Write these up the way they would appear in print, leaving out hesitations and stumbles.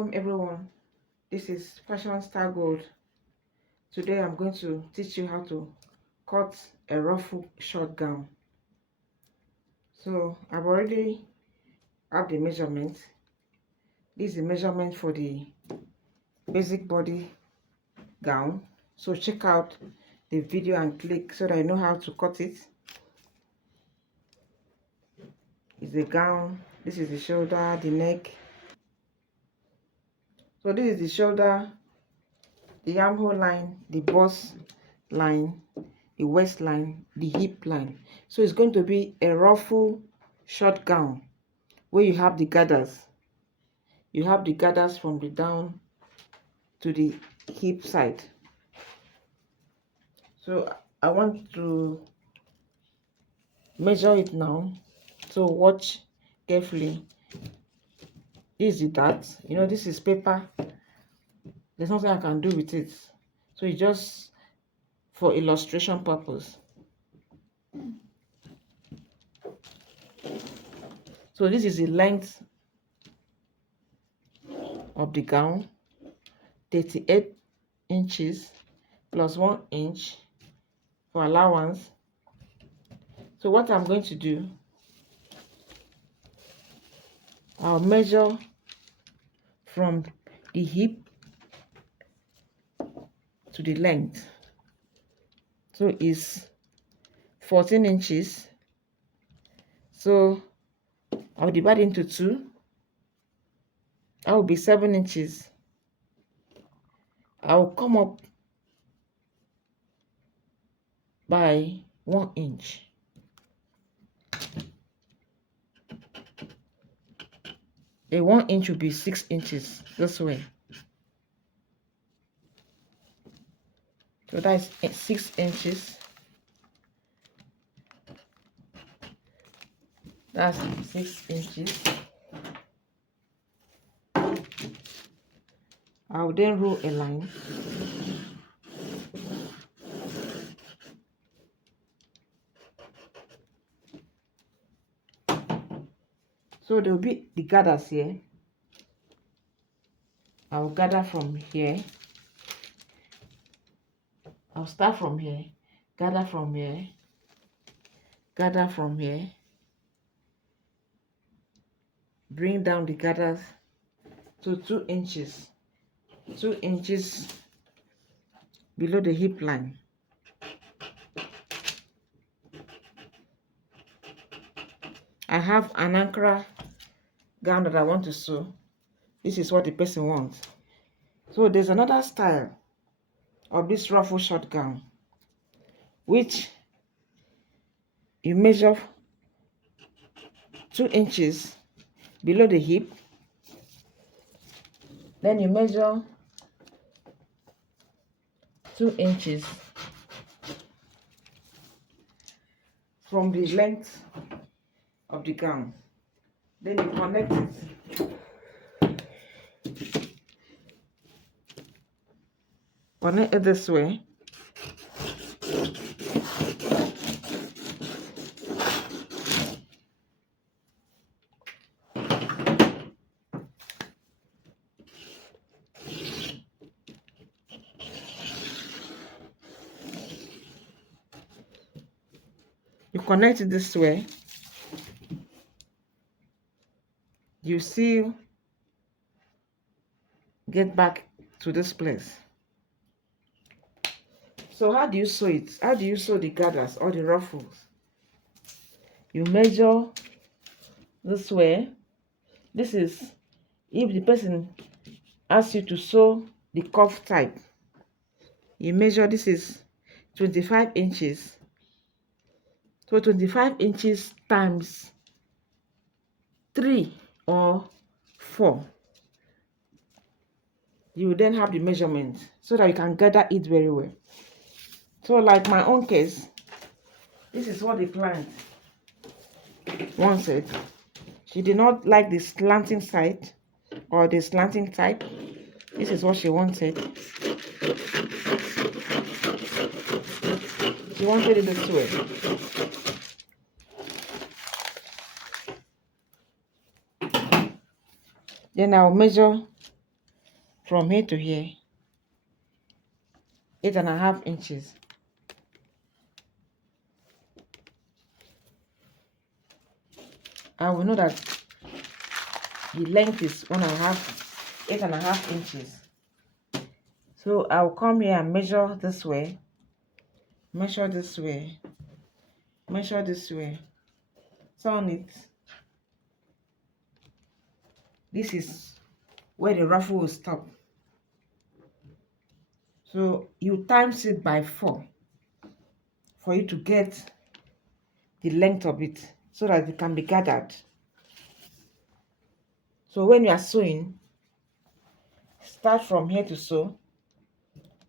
Welcome everyone. This is Fashion Star Gold. Today I'm going to teach you how to cut a ruffle short gown. So I've already have the measurement. This is the measurement for the basic body gown. So check out the video and click so that you know how to cut it. It's the gown. This is the shoulder, the neck. So this is the shoulder, the armhole line, the bust line, the waistline, the hip line. So it's going to be a ruffle short gown where you have the gathers. You have the gathers from the down to the hip side. So I want to measure it now. So watch carefully. This is the dart. You know, this is paper. There's nothing I can do with it. So it's just for illustration purpose. So this is the length of the gown, 38 inches plus 1 inch for allowance. So what I'm going to do, I'll measure from the hip to the length. So it's 14 inches. So I'll divide into 2. That will be 7 inches. I'll come up by 1 inch. A 1 inch will be 6 inches this way. So that's 6 inches. That's 6 inches. I'll then roll a line. So there will be the gathers here. I'll gather from here. I'll start from here, gather from here, gather from here, bring down the gathers to 2 inches, 2 inches below the hip line. I have an Ankara gown that I want to sew. This is what the person wants. So there's another style of this ruffle short gown, which you measure 2 inches below the hip. Then you measure 2 inches from the length of the gown. Then you connect it. Connect it this way. You connect it this way. You still get back to this place. So how do you sew it? How do you sew the gathers or the ruffles? You measure this way. This is if the person asks you to sew the cuff type. You measure, this is 25 inches. So 25 inches times 3 or 4. You then have the measurement so that you can gather it very well. So like my own case, this is what the client wanted. She did not like the slanting side or the slanting type. This is what she wanted. She wanted it this way. Then I'll measure from here to here, 8.5 inches. I will know that the length is 8.5 inches. So I'll come here and measure this way, measure this way, measure this way, turn it. This is where the ruffle will stop. So you times it by 4 for you to get the length of it so that it can be gathered. So when you are sewing, start from here to sew.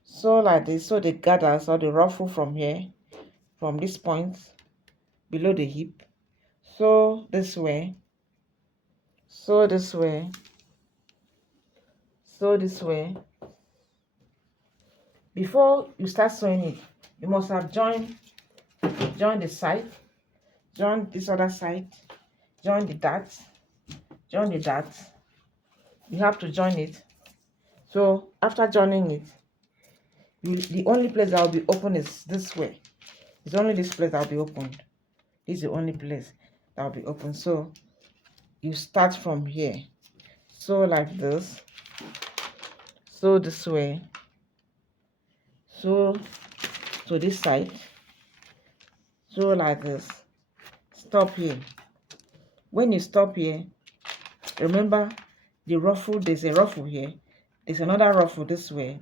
Sew like this, so the gathers or the ruffle from here, from this point below the hip. Sew this way, sew this way, sew this way. Before you start sewing it, you must have joined the side, join this other side, join the dart, join the dart. You have to join it. So after joining it, the only place that will be open is this way. It's only this place that will be opened. This is the only place that will be open. So you start from here, sew like this, sew this way, sew to this side, sew like this, stop here. When you stop here, remember the ruffle, there's a ruffle here, there's another ruffle this way.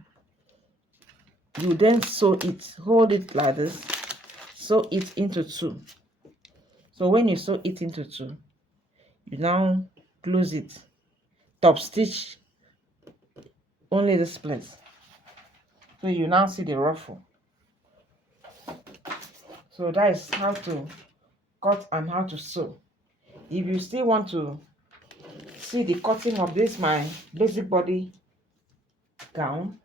You then sew it, hold it like this, sew it into 2. So when you sew it into 2, you now close it, top stitch only this place. So you now see the ruffle. So that is how to cut and how to sew. If you still want to see the cutting of this my basic body gown,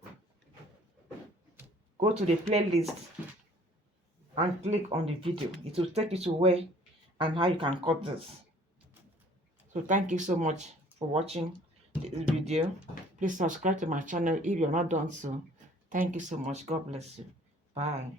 go to the playlist and click on the video. It will take you to where and how you can cut this. So thank you so much for watching this video. Please subscribe to my channel if you're not done so. Thank you so much. God bless you. Bye.